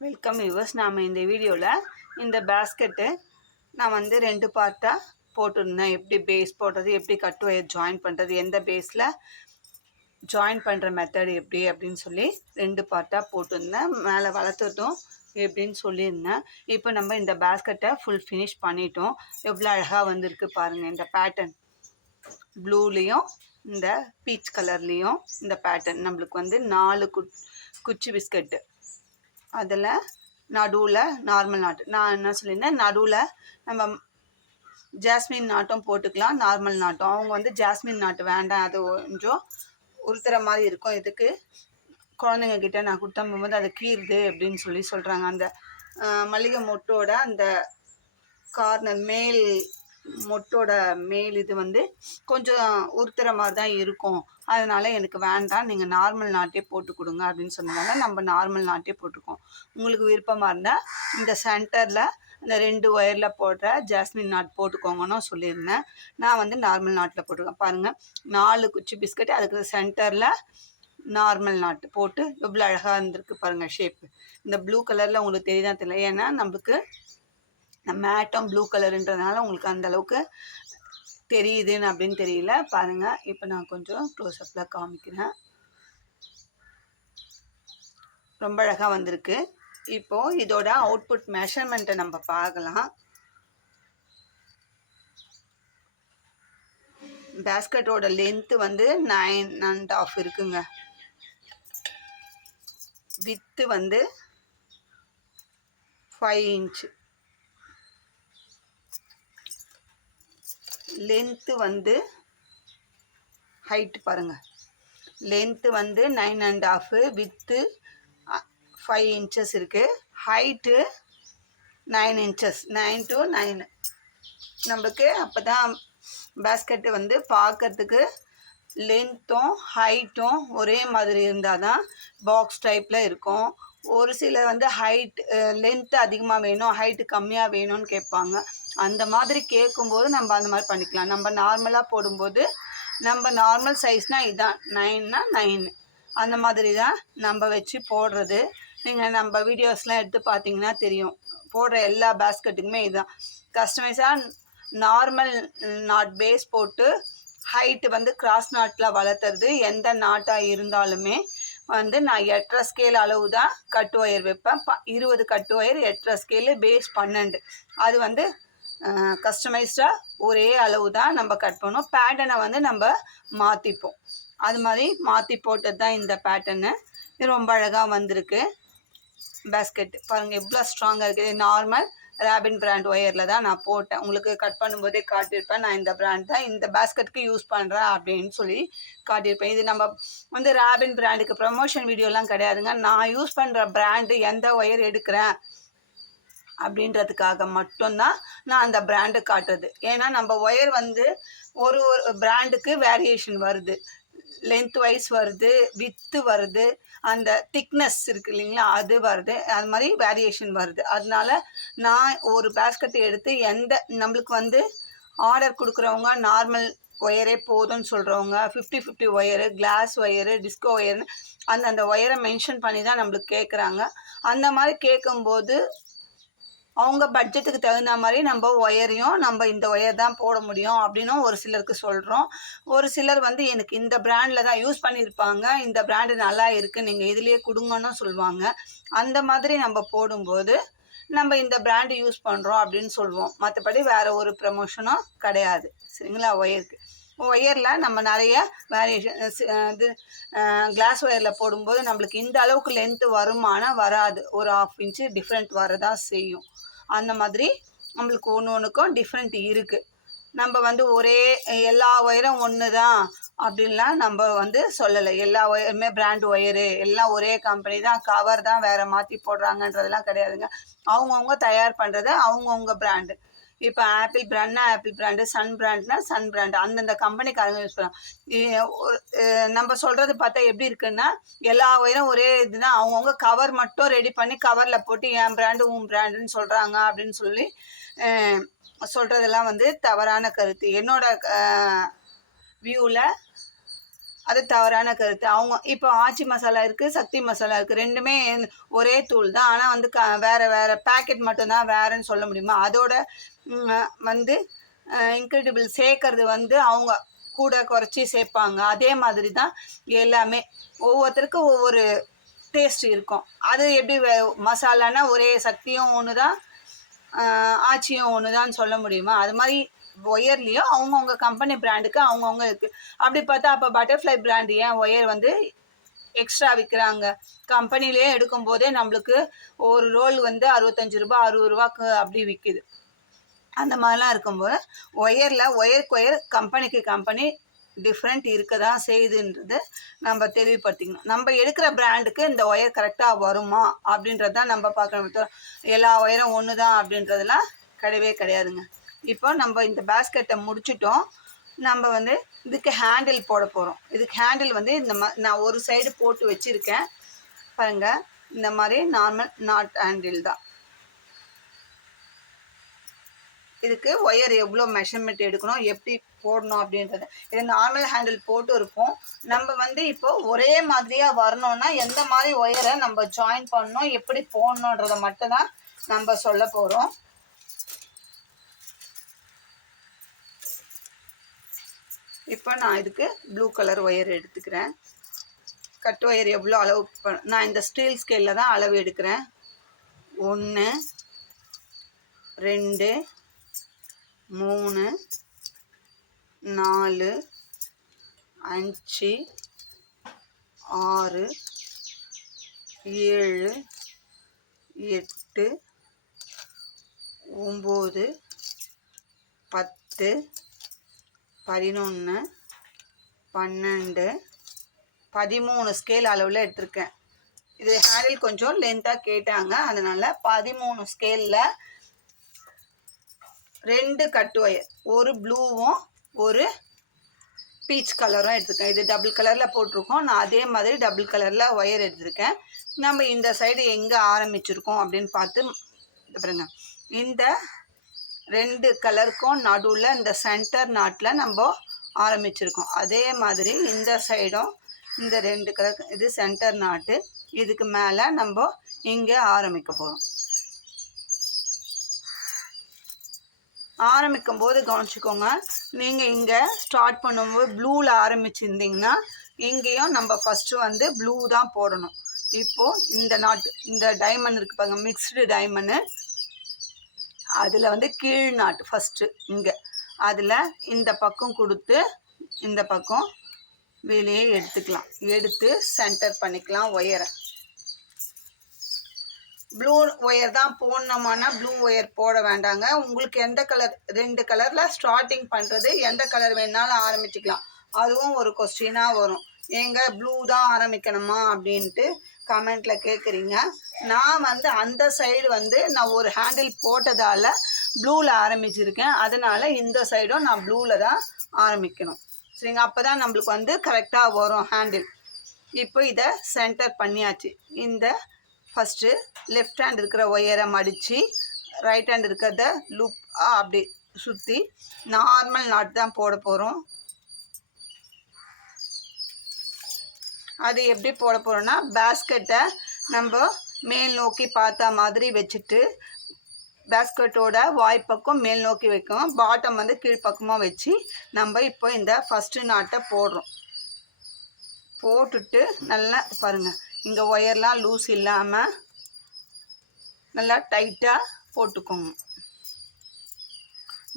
Welcome viewers. நாம் இந்த வீடியோவில் இந்த பேஸ்கெட்டு நான் வந்து 2 பார்ட்டாக போட்டிருந்தேன். எப்படி பேஸ் போடுறது, எப்படி கட் ஒயர் ஜாயின் பண்ணுறது, எந்த பேஸில் ஜாயின் பண்ணுற மெத்தட் எப்படி அப்படின்னு சொல்லி 2 பார்ட்டாக போட்டிருந்தேன். மேலே வளர்த்துட்டும் எப்படின்னு சொல்லியிருந்தேன். இப்போ நம்ம இந்த பேஸ்கெட்டை ஃபுல் ஃபினிஷ் பண்ணிட்டோம். எவ்வளோ அழகாக வந்திருக்கு பாருங்கள். இந்த பேட்டர்ன் ப்ளூலேயும் இந்த பீச் கலர்லேயும் இந்த பேட்டர்ன் நம்மளுக்கு வந்து 4 குச்சி பிஸ்கெட்டு. அதில் நடுவில் நார்மல் நாட்டு நான் என்ன சொல்லியிருந்தேன், நடுவில் நம்ம ஜாஸ்மின் நாட்டும் போட்டுக்கலாம், நார்மல் நாட்டும். அவங்க வந்து ஜாஸ்மின் நாட்டு வேண்டாம், அது கொஞ்சம் உறுத்துற மாதிரி இருக்கும். இதுக்கு குழந்தைங்க கிட்ட நான் கொடுத்தா போகும்போது அது கீறுது அப்படின்னு சொல்லி சொல்கிறாங்க. அந்த மல்லிகை மொட்டோட அந்த கார்னர் மேல் மொட்டோட மேல் இது வந்து கொஞ்சம் உறுத்துற மாதிரி தான் இருக்கும், அதனால் எனக்கு வேண்டாம், நீங்கள் நார்மல் நாட்டே போட்டு கொடுங்க அப்படின்னு சொன்னதால நம்ம நார்மல் நாட்டே போட்டுக்கோம். உங்களுக்கு விருப்பமாக இருந்தால் இந்த சென்டரில் இந்த 2 ஒயரில் போடுற ஜாஸ்மின் நாட் போட்டுக்கோங்கன்னு சொல்லியிருந்தேன். நான் வந்து நார்மல் நாட்டில் போட்டுருக்கேன். பாருங்கள், 4 குச்சி பிஸ்கட், அதுக்கு சென்டரில் நார்மல் நாட்டு போட்டு எவ்வளோ அழகாக இருந்திருக்கு பாருங்கள் ஷேப்பு. இந்த ப்ளூ கலரில் உங்களுக்கு தெரியுதான் தெரியல, ஏன்னா நம்மளுக்கு மேட்டும் ப்ளூ கலருன்றதுனால உங்களுக்கு அந்தளவுக்கு தெரியுதுன்னு அப்படின்னு தெரியல. பாருங்கள், இப்போ நான் கொஞ்சம் க்ளோஸ்அப்பில் காமிக்கிறேன். ரொம்ப அழகாக வந்திருக்கு. இப்போது இதோட அவுட்புட் மெஷர்மெண்ட்டை நம்ம பார்க்கலாம். பேஸ்கெட்டோட லென்த்து வந்து 9.5 இருக்குங்க. வித்து வந்து 5 இன்ச்சு. லென்த்து வந்து ஹைட்டு பாருங்கள், லென்த்து வந்து 9.5, வித்து 5 இன்ச்சஸ் இருக்குது, ஹைட்டு 9 இன்ச்சஸ், 9 to 9. நம்மளுக்கு அப்போ தான் பேஸ்கெட்டு வந்து பார்க்கறதுக்கு லென்த்தும் ஹைட்டும் ஒரே மாதிரி இருந்தால் தான் பாக்ஸ் டைப்பில் இருக்கும். ஒரு சில வந்து ஹைட் லென்த்து அதிகமாக வேணும், ஹைட்டு கம்மியாக வேணும்னு கேட்பாங்க. அந்த மாதிரி கேட்கும்போது நம்ம அந்த மாதிரி பண்ணிக்கலாம். நம்ம நார்மலாக போடும்போது நம்ம நார்மல் சைஸ்னால் இதுதான், 9னா 9 அந்த மாதிரி தான் நம்ம வச்சு போடுறது. நீங்கள் நம்ம வீடியோஸ்லாம் எடுத்து பார்த்தீங்கன்னா தெரியும், போடுற எல்லா பேஸ்கெட்டுக்குமே இதுதான். கஸ்டமைஸாக நார்மல் நாட் பேஸ் போட்டு ஹைட்டு வந்து கிராஸ் நாட்டில் வளர்த்துறது. எந்த நாட்டாக இருந்தாலுமே வந்து நான் 8.5 ஸ்கேல் அளவு தான் கட் ஒயர் வைப்பேன். 20 கட் ஒயர், 8.5 ஸ்கேலு, பேஸ் 12. அது வந்து கஸ்டமைஸ்டாக ஒரே அளவு தான் நம்ம கட் பண்ணோம். பேட்டர்னை வந்து நம்ம மாற்றிப்போம். அது மாதிரி மாற்றி போட்டது தான் இந்த பேட்டர்னு. இது ரொம்ப அழகாக வந்திருக்கு. பேஸ்கெட் பாருங்கள் எவ்வளோ ஸ்ட்ராங்காக இருக்குது. நார்மல் ராபின் பிராண்ட் ஒயரில் தான் நான் போட்டேன். உங்களுக்கு கட் பண்ணும்போதே காட்டியிருப்பேன், நான் இந்த பிராண்ட் தான் இந்த பேஸ்கெட்டுக்கு யூஸ் பண்ணுறேன் அப்படின்னு சொல்லி காட்டியிருப்பேன். இது நம்ம வந்து ராபின் பிராண்டுக்கு ப்ரமோஷன் வீடியோலாம் கிடையாதுங்க. நான் யூஸ் பண்ணுற பிராண்டு எந்த ஒயர் எடுக்கிறேன் அப்படின்றதுக்காக மட்டும்தான் நான் அந்த பிராண்டு காட்டுறது. ஏன்னா நம்ம ஒயர் வந்து ஒரு பிராண்டுக்கு வேரியேஷன் வருது, லென்த் வைஸ் வருது, வித்து வருது, அந்த திக்னஸ் இருக்குது இல்லைங்களா, அது வருது, அது மாதிரி வேரியேஷன் வருது. அதனால நான் ஒரு பேஸ்கெட் எடுத்து எந்த நம்மளுக்கு வந்து ஆர்டர் கொடுக்குறவங்க நார்மல் ஒயரே போதும்னு சொல்கிறவங்க 50-50 ஒயரு, கிளாஸ் ஒயரு, டிஸ்கோ ஒயர்னு அந்தந்த ஒயரை மென்ஷன் பண்ணி தான் நம்மளுக்கு கேட்குறாங்க. அந்த மாதிரி கேட்கும்போது அவங்க பட்ஜெட்டுக்கு தகுந்த மாதிரி நம்ம ஒயரையும் நம்ம இந்த ஒயர் தான் போட முடியும் அப்படின்னும் ஒரு சிலருக்கு சொல்கிறோம். ஒரு சிலர் வந்து எனக்கு இந்த பிராண்டில் தான் யூஸ் பண்ணியிருப்பாங்க, இந்த பிராண்டு நல்லா இருக்குது, நீங்கள் இதுலேயே கொடுங்கன்னு சொல்லுவாங்க. அந்த மாதிரி நம்ம போடும்போது நம்ம இந்த பிராண்டு யூஸ் பண்ணுறோம் அப்படின்னு சொல்லுவோம். மற்றபடி வேறு ஒரு ப்ரமோஷனும் கிடையாது, சரிங்களா. ஒயரில் நம்ம நிறைய வேரியேஷன் இது கிளாஸ் ஒயரில் போடும்போது நம்மளுக்கு இந்த அளவுக்கு லென்த்து வருமானம் வராது, ஒரு 1/2 இன்ச்சு டிஃப்ரெண்ட் வரதான் செய்யும். அந்த மாதிரி நம்மளுக்கு ஒன்றுக்கும் டிஃப்ரெண்ட் இருக்குது. நம்ம வந்து ஒரே எல்லா ஒயரும் ஒன்று தான் அப்படின்லாம் நம்ம வந்து சொல்லலை. எல்லா ஒயருமே பிராண்ட் ஒயரு, எல்லாம் ஒரே கம்பெனி தான், கவர் தான் வேறு மாற்றி போடுறாங்கன்றதெல்லாம் கிடையாதுங்க. அவங்கவுங்க தயார் பண்ணுறது அவங்கவுங்க பிராண்டு. இப்போ ஆப்பிள் பிராண்ட்னா ஆப்பிள் பிராண்டு, சன் பிராண்ட்னா சன் பிராண்டு, அந்தந்த கம்பெனிக்காரங்க யூஸ் பண்ணலாம். நம்ம சொல்கிறது பார்த்தா எப்படி இருக்குன்னா, எல்லா ஒயரும் ஒரே இதுதான், அவங்கவுங்க கவர் மட்டும் ரெடி பண்ணி கவரில் போட்டு என் பிராண்டு உன் பிராண்டுன்னு சொல்கிறாங்க அப்படின்னு சொல்லி சொல்கிறதெல்லாம் வந்து தவறான கருத்து. என்னோட வியூவில் அது தவறான கருத்து. அவங்க இப்போ ஆச்சி மசாலா இருக்குது, சக்தி மசாலா இருக்குது, ரெண்டுமே ஒரே தூள் தான். ஆனால் வந்து வேறு வேறு பேக்கெட் மட்டும்தான் வேறுன்னு சொல்ல முடியுமா? அதோட வந்து இன்க்ரெடிபிள் சேர்க்கறது வந்து அவங்க கூட குறைச்சி சேர்ப்பாங்க. அதே மாதிரி தான் எல்லாமே ஒவ்வொருத்தருக்கும் ஒவ்வொரு டேஸ்ட் இருக்கும். அது எப்படி மசாலானா ஒரே சக்தியும் ஒன்று தான், ஆச்சியும் ஒன்று தான் சொல்ல முடியுமா? அது மாதிரி ஒயர்லேயும் அவங்கவுங்க கம்பெனி பிராண்டுக்கு அவங்கவுங்க இருக்குது. அப்படி பார்த்தா அப்போ பட்டர்ஃப்ளை பிராண்டு ஏன் ஒயர் வந்து எக்ஸ்ட்ரா விற்கிறாங்க? கம்பெனிலே எடுக்கும்போதே நம்மளுக்கு ஒரு ரோல் வந்து 65 ரூபா 60 ரூபாய்க்கு அப்படி விற்கிது. அந்த மாதிரிலாம் இருக்கும்போது ஒயருக்கு ஒயர் கம்பெனிக்கு கம்பெனி டிஃப்ரெண்ட் இருக்க தான் செய்யுதுன்றது நம்ம தெளிவுபடுத்திக்கணும். நம்ம எடுக்கிற பிராண்டுக்கு இந்த ஒயர் கரெக்டாக வருமா அப்படின்றது தான் நம்ம பார்க்கணும். எல்லா ஒயரும் ஒன்று தான் அப்படின்றதுலாம் கிடையவே கிடையாதுங்க. இப்போ நம்ம இந்த பேஸ்கெட்டை முடிச்சிட்டோம். நம்ம வந்து இதுக்கு ஹேண்டில் போட போகிறோம். இதுக்கு ஹேண்டில் வந்து நான் ஒரு சைடு போட்டு வச்சுருக்கேன் பாருங்கள். இந்த மாதிரி நார்மல் நாட் ஹேண்டில் தான். இதுக்கு ஒயர் எவ்வளோ மெஷர்மெண்ட் எடுக்கணும், எப்படி போடணும் அப்படின்றது. இது நார்மல் ஹேண்டில் போட்டு இருப்போம். நம்ம வந்து இப்போ ஒரே மாதிரியாக வரணும்னா எந்த மாதிரி ஒயரை நம்ம ஜாயின் பண்ணணும், எப்படி போடணுன்றதை மட்டும்தான் நம்ம சொல்ல போகிறோம். இப்போ நான் இதுக்கு ப்ளூ கலர் ஒயர் எடுத்துக்கிறேன். கட் ஒயர் எவ்வளோ அளவு நான் இந்த ஸ்டீல் ஸ்கேலில் தான் அளவு எடுக்கிறேன். 1 2 3 4 5 6 7 8 9 10 11 12 13 ஸ்கேல் அளவில் எடுத்திருக்கேன். இது ஹேண்டில் கொஞ்சம் லென்த்தாக கேட்டாங்க, அதனால் 13 ஸ்கேலில் 2 கட் ஒயர், ஒரு ப்ளூவும் ஒரு பீச் கலரும் எடுத்துருக்கேன். இது டபுள் கலரில் போட்டிருக்கோம். நான் அதே மாதிரி டபுள் கலரில் ஒயர் எடுத்திருக்கேன். நம்ம இந்த சைடு எங்கே ஆரம்பிச்சிருக்கோம் அப்படின்னு பார்த்து பாருங்க. இந்த 2 கலருக்கும் நடுவில் இந்த சென்டர் நாட்டில் நம்ம ஆரம்பிச்சிருக்கோம். அதே மாதிரி இந்த சைடும் இந்த 2 கலர், இது சென்டர் நாட்டு. இதுக்கு மேலே நம்ம இங்கே ஆரம்பிக்க போகிறோம். ஆரம்பிக்கும் போது கவனிச்சுக்கோங்க, நீங்கள் இங்கே ஸ்டார்ட் பண்ணும்போது ப்ளூவில் ஆரம்பிச்சிருந்தீங்கன்னா இங்கேயும் நம்ம ஃபஸ்ட்டு வந்து ப்ளூ தான் போடணும். இப்போது இந்த நாட்டு, இந்த டைமண்ட் இருக்குது பாருங்க, மிக்ஸ்டு டைமண்டு, அதில் வந்து கீழ் நாட்டு ஃபஸ்ட்டு இங்கே, அதில் இந்த பக்கம் கொடுத்து இந்த பக்கம் வெளியே எடுத்துக்கலாம். எடுத்து சென்டர் பண்ணிக்கலாம் ஒயரை. ப்ளூ ஒயர் தான் போடணுமானா ப்ளூ ஒயர் போட வேண்டாங்க. உங்களுக்கு எந்த கலர், 2 கலரில் ஸ்டார்டிங் பண்ணுறது, எந்த கலர் வேணாலும் ஆரம்பிச்சிக்கலாம். அதுவும் ஒரு கொஸ்டினாக வரும், ஏங்க ப்ளூ தான் ஆரம்பிக்கணுமா அப்படின்ட்டு கமெண்ட்டில் கேட்குறீங்க. நான் வந்து அந்த சைடு வந்து நான் ஒரு ஹேண்டில் போட்டதால் ப்ளூவில் ஆரம்பிச்சிருக்கேன். அதனால் இந்த சைடும் நான் ப்ளூவில் தான் ஆரம்பிக்கணும். சரிங்க, அப்போ தான் நம்மளுக்கு வந்து கரெக்டாக வரும் ஹேண்டில். இப்போ இதை சென்டர் பண்ணியாச்சு. இந்த ஃபஸ்ட்டு லெஃப்ட் ஹேண்ட் இருக்கிற ஒயரை மடித்து ரைட் ஹேண்ட் இருக்கிறத லூப் அப்படி சுற்றி நார்மல் நாட் தான் போட போகிறோம். அது எப்படி போட போகிறோன்னா, பேஸ்கெட்டை நம்ம மேல் நோக்கி பார்த்தா மாதிரி வச்சுட்டு, பேஸ்கெட்டோட வாய்ப்பக்கம் மேல் நோக்கி வைக்கணும், பாட்டம் வந்து கீழ்ப்பக்கமாக வச்சு நம்ம இப்போ இந்த ஃபஸ்ட்டு நாட்டை போடுறோம். போட்டுட்டு நல்லா பாருங்கள், இங்கே ஒயர்லாம் லூஸ் இல்லாமல் நல்லா டைட்டாக போட்டுக்கோங்க.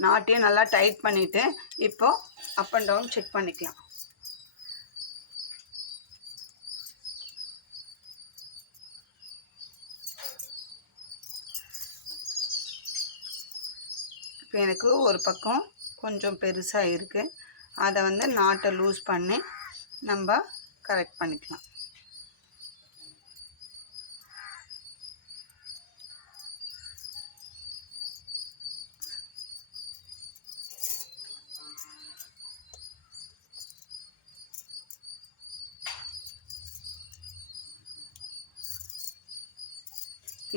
நாட்டையும் நல்லா டைட் பண்ணிவிட்டு இப்போ அப் அண்ட் டவுன் செக் பண்ணிக்கலாம். இப்போ எனக்கு ஒரு பக்கம் கொஞ்சம் பெருசாக இருக்குது, அதை வந்து நாட்டை லூஸ் பண்ணி நம்ம கரெக்ட் பண்ணிக்கலாம்.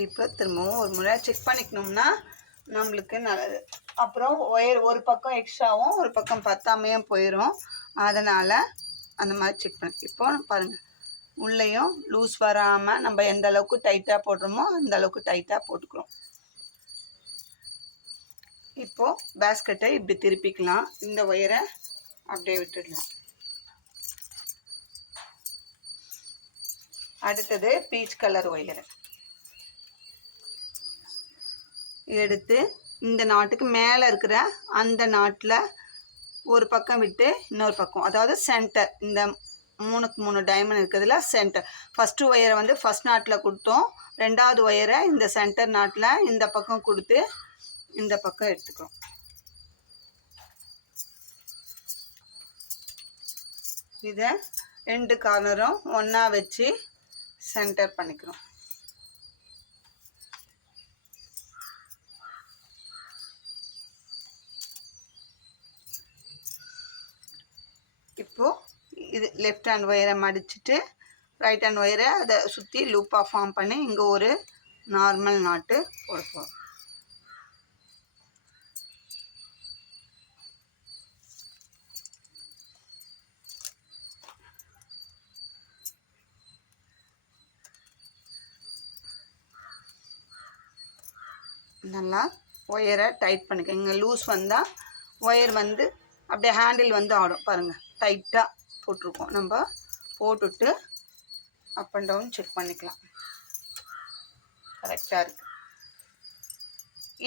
இப்போ திரும்பவும் ஒரு முறை செக் பண்ணிக்கணும்னா நம்மளுக்கு நல்லது. அப்புறம் ஒயர் ஒரு பக்கம் எக்ஸ்ட்ராவும் ஒரு பக்கம் பத்தாமையும் போயிடும். அதனால் அந்த மாதிரி செக் பண்ணி இப்போ பாருங்கள் உள்ளேயும் லூஸ் வராமல் நம்ம எந்த அளவுக்கு டைட்டாக போடுறோமோ அந்த அளவுக்கு டைட்டாக போட்டுக்கிறோம். இப்போது பேஸ்கெட்டை இப்படி திருப்பிக்கலாம். இந்த ஒயரை அப்படியே விட்டுடலாம். அடுத்தது பீச் கலர் ஒயரை எடுத்து இந்த நாட்டுக்கு மேலே இருக்கிற அந்த நாட்டில் ஒரு பக்கம் விட்டு இன்னொரு பக்கம், அதாவது சென்டர், இந்த 3க்கு 3 டைமண்ட் இருக்கிறதுல சென்டர். ஃபஸ்ட்டு ஒயரை வந்து ஃபஸ்ட் நாட்டில் கொடுத்தோம், 2வது ஒயரை இந்த சென்டர் நாட்டில் இந்த பக்கம் கொடுத்து இந்த பக்கம் எடுத்துக்கிறோம். இதை 2 கார்னரும் ஒன்றா வச்சு சென்டர் பண்ணிக்கிறோம். இப்போது இது லெஃப்ட் ஹேண்ட் ஒயரை மடிச்சுட்டு ரைட் ஹேண்ட் ஒயரை அதை சுற்றி லூப்பாக ஃபார்ம் பண்ணி இங்கே ஒரு நார்மல் நாட்டு போடுவோம். நல்லா ஒயரை டைட் பண்ணிக்க. இங்கே லூஸ் வந்தால் ஒயர் வந்து அப்படியே ஹேண்டில் வந்து ஆடும். பாருங்கள், டைட்டாக போட்டிருக்கோம். நம்ம போட்டுட்டு அப் அண்ட் டவுன் செக் பண்ணிக்கலாம். கரெக்டாக இருக்குது.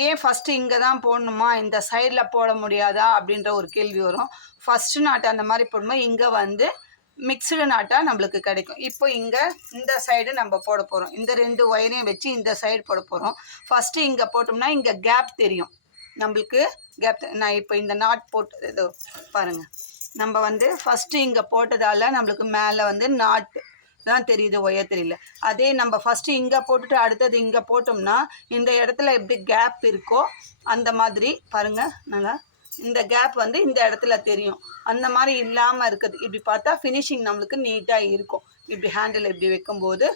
ஏன் ஃபஸ்ட்டு இங்கே தான் போடணுமா, இந்த சைடில் போட முடியாதா அப்படின்ற ஒரு கேள்வி வரும். ஃபஸ்ட்டு நாட்டு அந்த மாதிரி போடும்போது இங்கே வந்து மிக்சடு நாட்டாக நம்மளுக்கு கிடைக்கும். இப்போ இங்கே இந்த சைடு நம்ம போட போகிறோம். இந்த 2 ஒயரையும் வச்சு இந்த சைடு போட போகிறோம். ஃபஸ்ட்டு இங்கே போட்டோம்னா இங்கே கேப் தெரியும் நம்மளுக்கு. கேப் நான் இப்போ இந்த நாட் போட்டு இதோ பாருங்கள், நம்ம வந்து ஃபஸ்ட்டு இங்கே போட்டதால் நம்மளுக்கு மேலே வந்து நாட்டு தான் தெரியுது, ஒயர் தெரியல. அதே நம்ம ஃபஸ்ட்டு இங்கே போட்டுட்டு அடுத்தது இங்கே போட்டோம்னா இந்த இடத்துல எப்படி கேப் இருக்கோ அந்த மாதிரி பாருங்கள், நல்லா இந்த கேப் வந்து இந்த இடத்துல தெரியும். அந்த மாதிரி இல்லாமல் இருக்குது. இப்படி பார்த்தா ஃபினிஷிங் நம்மளுக்கு நீட்டாக இருக்கும். இப்படி ஹேண்டில் இப்படி வைக்கும்போது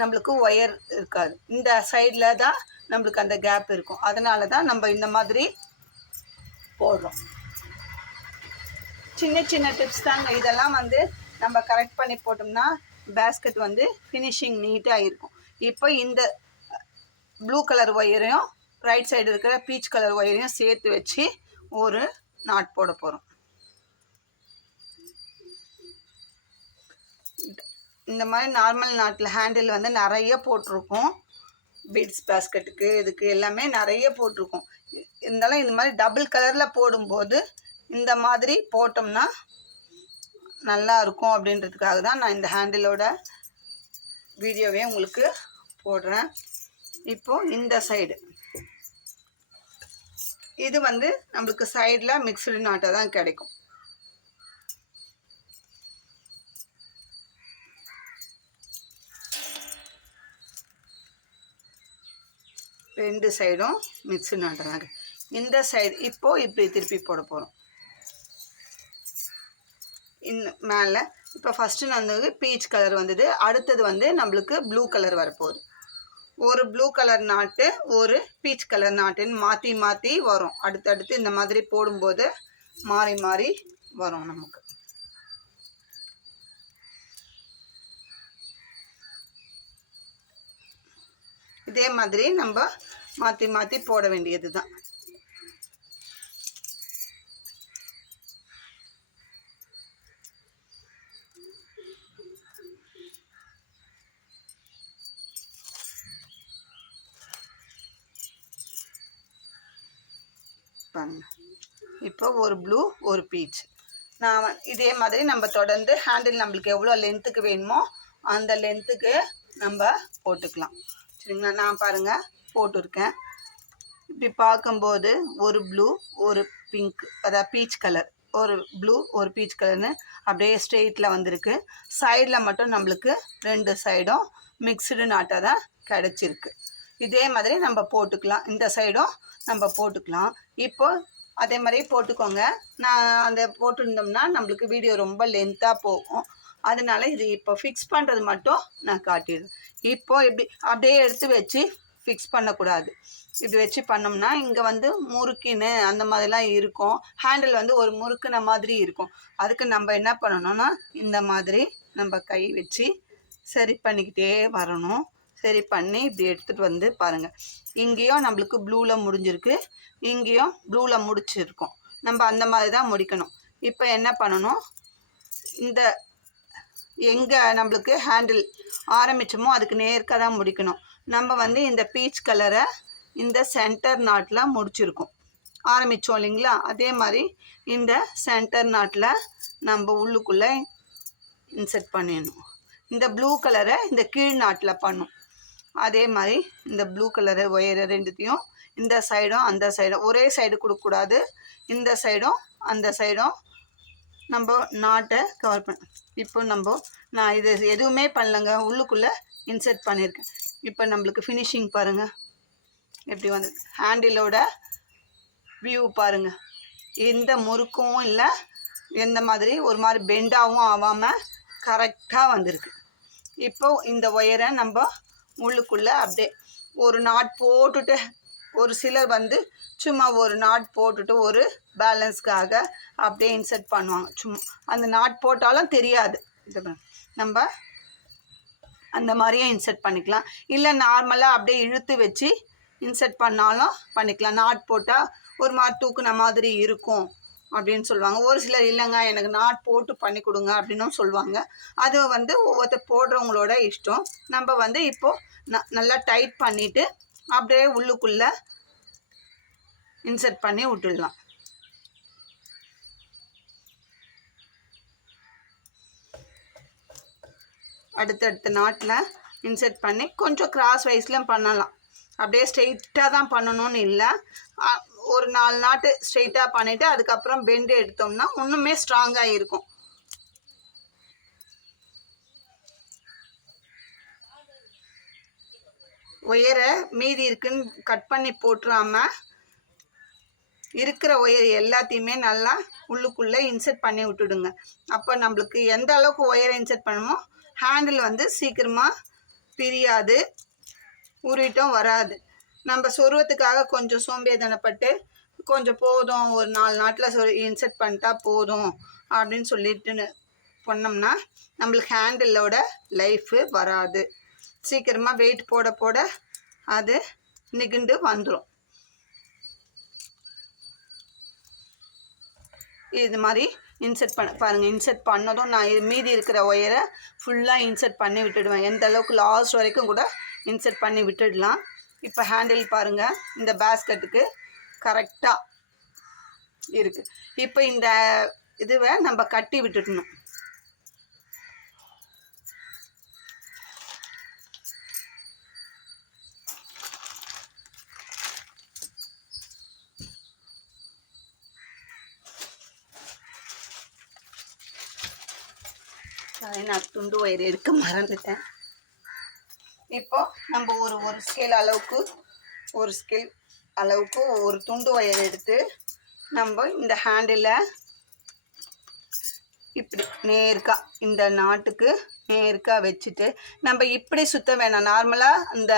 நம்மளுக்கு ஒயர் இருக்காது. இந்த சைடில் தான் நம்மளுக்கு அந்த கேப் இருக்கும். அதனால தான் நம்ம இந்த மாதிரி போடுறோம். சின்ன சின்ன டிப்ஸ் தாங்க இதெல்லாம். வந்து நம்ம கரெக்ட் பண்ணி போட்டோம்னா பேஸ்கெட் வந்து ஃபினிஷிங் நீட்டாக இருக்கும். இப்போ இந்த ப்ளூ கலர் ஒயரையும் ரைட் சைடு இருக்கிற பீச் கலர் ஒயரையும் சேர்த்து வச்சு ஒரு நாட் போட போகிறோம். இந்த மாதிரி நார்மல் நாட்டில் ஹேண்டில் வந்து நிறைய போட்டிருக்கோம். பீட்ஸ் பேஸ்கெட்டுக்கு இதுக்கு எல்லாமே நிறைய போட்டிருக்கோம். இருந்தாலும் இந்த மாதிரி டபுள் கலரில் போடும்போது இந்த மாதிரி போட்டோம்னா நல்லா இருக்கும் அப்படின்றதுக்காக தான் நான் இந்த ஹேண்டிலோட வீடியோவே உங்களுக்கு போடுறேன். இப்போது இந்த சைடு இது வந்து நம்மளுக்கு சைடில் மிக்சடு நாட்டாக தான் கிடைக்கும். ரெண்டு சைடும் மிக்சடு நாட்டாக தான். இந்த சைடு இப்போது இப்படி திருப்பி போட போகிறோம். மேலே இப்போ ஃபஸ்ட்டு வந்து பீச் கலர் வந்தது, அடுத்தது வந்து நம்மளுக்கு ப்ளூ கலர் வரப்போகுது. ஒரு ப்ளூ கலர் நாட்டு ஒரு பீச் கலர் நாட்டுன்னு மாற்றி மாற்றி வரும். அடுத்தடுத்து இந்த மாதிரி போடும்போது மாறி மாறி வரும் நமக்கு. இதே மாதிரி நம்ம மாற்றி மாற்றி போட வேண்டியது தான். இப்போ ஒரு ப்ளூ ஒரு பீச். நான் இதே மாதிரி நம்ம தொடர்ந்து ஹேண்டில் நம்மளுக்கு எவ்வளோ லென்த்துக்கு வேணுமோ அந்த லென்த்துக்கு நம்ம போட்டுக்கலாம். சரிங்களா? நான் பாருங்கள் போட்டிருக்கேன். இப்படி பார்க்கும்போது ஒரு ப்ளூ ஒரு பிங்க், அதாவது பீச் கலர், ஒரு ப்ளூ ஒரு பீச் கலர்னு அப்படியே ஸ்ட்ரெயிட்டில் வந்திருக்கு. சைடில் மட்டும் நம்மளுக்கு ரெண்டு சைடும் மிக்சடு நாட்டாக தான் கிடச்சிருக்கு. இதே மாதிரி நம்ம போட்டுக்கலாம். இந்த சைடும் நம்ம போட்டுக்கலாம். இப்போ அதே மாதிரி போட்டுக்கோங்க. நான் அந்த போட்டுருந்தோம்னா நம்மளுக்கு வீடியோ ரொம்ப லென்த்தாக போகும். அதனால இது இப்போ ஃபிக்ஸ் பண்ணுறது மட்டும் நான் காட்டிடுறேன். இப்போ எப்படி அப்படியே எடுத்து வச்சு ஃபிக்ஸ் பண்ணக்கூடாது. இப்படி வச்சு பண்ணோம்னா இங்கே வந்து முறுக்கின்னு அந்த மாதிரிலாம் இருக்கும். ஹேண்டில் வந்து ஒரு முறுக்குன மாதிரி இருக்கும். அதுக்கு நம்ம என்ன பண்ணணும்னா இந்த மாதிரி நம்ம கை வச்சு சரி பண்ணிக்கிட்டே வரணும். சரி பண்ணி இப்படி எடுத்துகிட்டு வந்து பாருங்கள். இங்கேயும் நம்மளுக்கு ப்ளூவில் முடிஞ்சிருக்கு, இங்கேயும் ப்ளூவில் முடிச்சிருக்கோம். நம்ம அந்த மாதிரி தான் முடிக்கணும். இப்போ என்ன பண்ணணும், இந்த எங்கே நம்மளுக்கு ஹேண்டில் ஆரம்பித்தோமோ அதுக்கு நேர்க்காக தான் முடிக்கணும். நம்ம வந்து இந்த பீச் கலரை இந்த சென்டர் நாட்டில் முடிச்சிருக்கோம், ஆரம்பித்தோம் இல்லைங்களா? அதே மாதிரி இந்த சென்டர் நாட்டில் நம்ம உள்ளுக்குள்ளே இன்செர்ட் பண்ணிடணும். இந்த ப்ளூ கலரை இந்த கீழ் நாட்டில் பண்ணும். அதே மாதிரி இந்த ப்ளூ கலரு ஒயரை ரெண்டுத்தையும் இந்த சைடும் அந்த சைடும் ஒரே சைடு கொடுக்கக்கூடாது. இந்த சைடும் அந்த சைடும் நம்ம நாட்டை கவர் பண்ண. இப்போ நான் இது எதுவுமே பண்ணலங்க, உள்ளுக்குள்ளே இன்செர்ட் பண்ணியிருக்கேன். இப்போ நம்மளுக்கு ஃபினிஷிங் பாருங்கள் எப்படி வந்து ஹேண்டிலோட வியூ பாருங்கள். எந்த முறுக்கும் இல்லை, எந்த மாதிரி ஒரு மாதிரி பெண்டாகவும் ஆகாமல் கரெக்டாக வந்திருக்கு. இப்போ இந்த ஒயரை நம்ம உள்ளுக்குள்ளே அப்படியே ஒரு நாட் போட்டுட்டு, ஒரு சிலர் வந்து சும்மா ஒரு நாட் போட்டுட்டு ஒரு பேலன்ஸ்க்காக அப்படியே இன்செர்ட் பண்ணுவாங்க. சும்மா அந்த நாட் போட்டாலும் தெரியாது. இது நம்ம அந்த மாதிரியே இன்செர்ட் பண்ணிக்கலாம். இல்லை நார்மலாக அப்படியே இழுத்து வச்சு இன்செர்ட் பண்ணாலும் பண்ணிக்கலாம். நாட் போட்டால் ஒரு மாதிரி தூக்குன மாதிரி இருக்கும் அப்படின்னு சொல்லுவாங்க. ஒரு சிலர் இல்லைங்க எனக்கு நாட் போட்டு பண்ணி கொடுங்க அப்படின்னும் சொல்லுவாங்க. அது வந்து ஒவ்வொருத்தர் போடுறவங்களோட இஷ்டம். நம்ம வந்து இப்போது நல்லா டைட் பண்ணிவிட்டு அப்படியே உள்ளுக்குள்ளே இன்செர்ட் பண்ணி விட்டுடலாம். அடுத்தடுத்த நாட்டில் இன்செர்ட் பண்ணி கொஞ்சம் கிராஸ் வைஸ்லாம் பண்ணலாம். அப்படியே ஸ்ட்ரெயிட்டாக தான் பண்ணணும்னு இல்லை, ஒரு 4 நாட்டு ஸ்ட்ரெயிட்டாக பண்ணிவிட்டு அதுக்கப்புறம் பெண்டு எடுத்தோம்னா இன்னுமே ஸ்ட்ராங்காக இருக்கும். ஒயரை மீதி இருக்குன்னு கட் பண்ணி போட்டுறாமல் இருக்கிற ஒயர் எல்லாத்தையுமே நல்லா உள்ளுக்குள்ளே இன்செர்ட் பண்ணி விட்டுடுங்க. அப்போ நம்மளுக்கு எந்த அளவுக்கு ஒயரை இன்செர்ட் பண்ணணுமோ ஹேண்டில் வந்து சீக்கிரமாக பிரியாது, உருட்டும் வராது. நம்ம சொருவத்துக்காக கொஞ்சம் சோம்பேறித்தனப்பட்டு கொஞ்சம் போதும் ஒரு 4 நாட்டில் இன்செர்ட் பண்ணிட்டா போதும் அப்படின்னு சொல்லிட்டு பண்ணோம்னா நம்மளுக்கு ஹேண்டிலோட லைஃபு வராது. சீக்கிரமாக வெயிட் போட போட அது நிகுண்டு வந்துடும். இது மாதிரி இன்செர்ட் பண்ண பாருங்கள். இன்செர்ட் பண்ணதும் நான் மீதி இருக்கிற ஒயரை ஃபுல்லாக இன்செர்ட் பண்ணி விட்டுடுவேன். எந்த அளவுக்கு லாஸ்ட் வரைக்கும் கூட இன்செர்ட் பண்ணி விட்டுடலாம். இப்போ ஹேண்டில் பாருங்கள் இந்த பேஸ்கெட்டுக்கு கரெக்டாக இருக்குது. இப்போ இந்த இதுவை நம்ம கட்டி விட்டுடணும். நான் துண்டு ஒயர் எடுக்க மறந்துட்டேன். இப்போ நம்ம ஒரு ஸ்கேல் அளவுக்கு ஒரு துண்டு ஒயர் எடுத்து நம்ம இந்த ஹேண்டில் இப்படி நேர்க்காக இந்த நாட்டுக்கு நேர்க்காக வச்சுட்டு நம்ம இப்படி சுற்ற வேணாம். நார்மலாக இந்த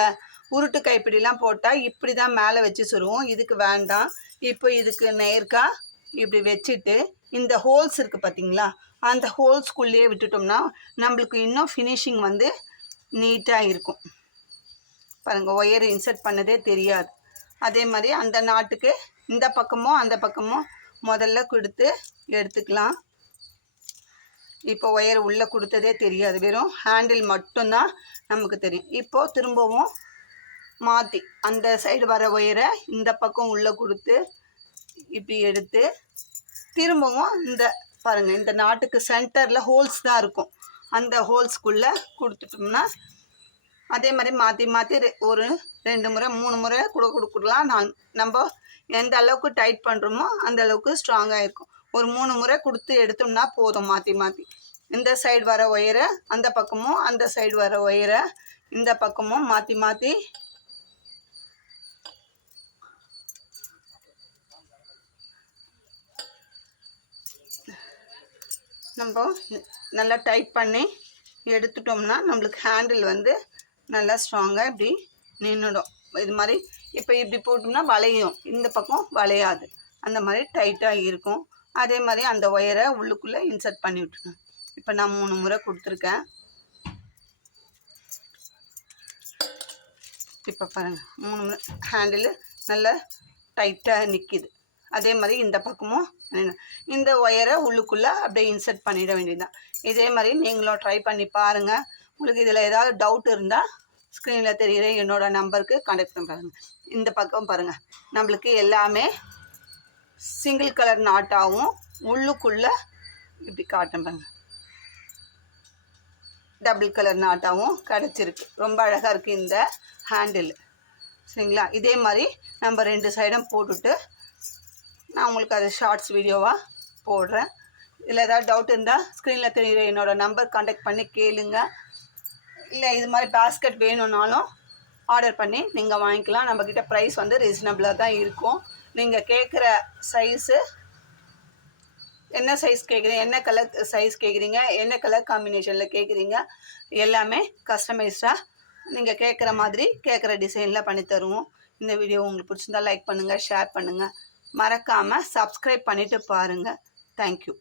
உருட்டு கைப்பிடிலாம் போட்டால் இப்படி தான் மேலே வச்சு சுருவோம். இதுக்கு வேண்டாம். இப்போ இதுக்கு நேர்க்காக இப்படி வச்சுட்டு இந்த ஹோல்ஸ் இருக்குது பார்த்தீங்களா, அந்த ஹோல்ஸ்குள்ளேயே விட்டுட்டோம்னா நம்மளுக்கு இன்னும் ஃபினிஷிங் வந்து நீட்டாக இருக்கும். பாருங்கள் ஒயர் இன்செர்ட் பண்ணதே தெரியாது. அதே மாதிரி அந்த நாட்டுக்கு இந்த பக்கமும் அந்த பக்கமும் முதல்ல கொடுத்து எடுத்துக்கலாம். இப்போ ஒயர் உள்ளே கொடுத்ததே தெரியாது, வெறும் ஹேண்டில் மட்டும்தான் நமக்கு தெரியும். இப்போது திரும்பவும் மாற்றி அந்த சைடு வர ஒயரை இந்த பக்கம் உள்ளே கொடுத்து இப்படி எடுத்து திரும்பவும் இந்த பாருங்கள் இந்த நாட்டுக்கு சென்டரில் ஹோல்ஸ் தான் இருக்கும், அந்த ஹோல்ஸ்குள்ளே கொடுத்துட்டோம்னா அதே மாதிரி மாற்றி மாற்றி ஒரு 2 முறை 3 முறை கூட கொடுக்கலாம். நம்ம எந்த அளவுக்கு டைட் பண்ணுறோமோ அந்த அளவுக்கு ஸ்ட்ராங்காக இருக்கும். ஒரு 3 முறை கொடுத்து எடுத்தோம்னா போதும். மாற்றி மாற்றி இந்த சைடு வர ஒயரை அந்த பக்கமும் அந்த சைடு வர ஒயரை இந்த பக்கமும் மாற்றி மாற்றி நம்ம நல்லா டைட் பண்ணி எடுத்துட்டோம்னா நம்மளுக்கு ஹேண்டில் வந்து நல்லா ஸ்ட்ராங்காக இப்படி நின்றுடும். இது மாதிரி இப்போ இப்படி போட்டோம்னா வளையும், இந்த பக்கம் வளையாது, அந்த மாதிரி டைட்டாக இருக்கும். அதே மாதிரி அந்த ஒயரை உள்ளுக்குள்ளே இன்சர்ட் பண்ணி விட்டுருங்க. இப்போ நான் 3 முறை கொடுத்துருக்கேன். இப்போ பாருங்கள் 3 முறை ஹேண்டில் நல்லா டைட்டாக நிற்கிது. அதே மாதிரி இந்த பக்கமும் இந்த ஒயரை உள்ளுக்குள்ளே அப்படியே இன்சர்ட் பண்ணிட வேண்டியதுதான். இதே மாதிரி நீங்களும் ட்ரை பண்ணி பாருங்கள். உங்களுக்கு இதில் ஏதாவது டவுட் இருந்தால் ஸ்க்ரீனில் தெரிகிற என்னோடய நம்பருக்கு கான்டாக்ட் பண்ணி பாருங்கள். இந்த பக்கம் பாருங்கள், நம்மளுக்கு எல்லாமே சிங்கிள் கலர் நாட்டாகவும் உள்ளுக்குள்ளே இப்படி காட்டும் பாருங்கள், டபுள் கலர் நாட்டாகவும் கிடச்சிருக்கு. ரொம்ப அழகாக இருக்குது இந்த ஹேண்டில். சரிங்களா? இதே மாதிரி நம்ம 2 சைடும் போட்டுட்டு நான் உங்களுக்கு அது ஷார்ட்ஸ் வீடியோவாக போடுறேன். இல்லை ஏதாவது டவுட் இருந்தால் ஸ்க்ரீனில் தெரிகிற என்னோடய நம்பர் கான்டாக்ட் பண்ணி கேளுங்க. இல்லை இது மாதிரி பேஸ்கெட் வேணும்னாலும் ஆர்டர் பண்ணி நீங்கள் வாங்கிக்கலாம். நம்மக்கிட்ட ப்ரைஸ் வந்து ரீசனபிளாக தான் இருக்கும். நீங்கள் கேட்குற சைஸு, என்ன சைஸ் கேட்குறீங்க, என்ன கலர் சைஸ் கேட்குறீங்க, என்ன கலர் காம்பினேஷனில் கேட்குறீங்க, எல்லாமே கஸ்டமைஸ்டாக நீங்கள் கேட்குற மாதிரி கேட்குற டிசைனில் பண்ணி தருவோம். இந்த வீடியோ உங்களுக்கு பிடிச்சிருந்தா லைக் பண்ணுங்கள், ஷேர் பண்ணுங்கள். மறக்காமல் சப்ஸ்கிரைப் பண்ணிவிட்டு பாருங்கள். தேங்க்யூ.